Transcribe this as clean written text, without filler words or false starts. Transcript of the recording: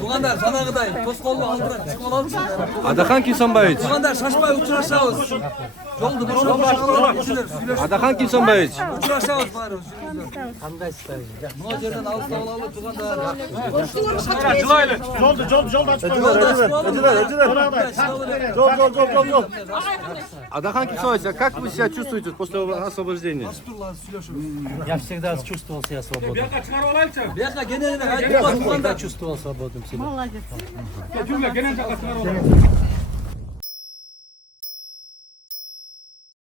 Tugandar sana kadar toz kollu aldıran çikolata almışsın. Adakan Kimsonboyevich. Tugandar şaşmay uçuraşağız. Yoldu bu şoğlu Adakan Kimsonboyevich. uçuraşağız bari. Bu yerden alıp alalım Tugandar. Жол. Adakan Kimsonboyevich, как вы себя чувствуете после освобождения? Я всегда чувствовал себя свободным. Beyaka genelini haydi Tugandar. Чувствовал свободным себя. Молодец.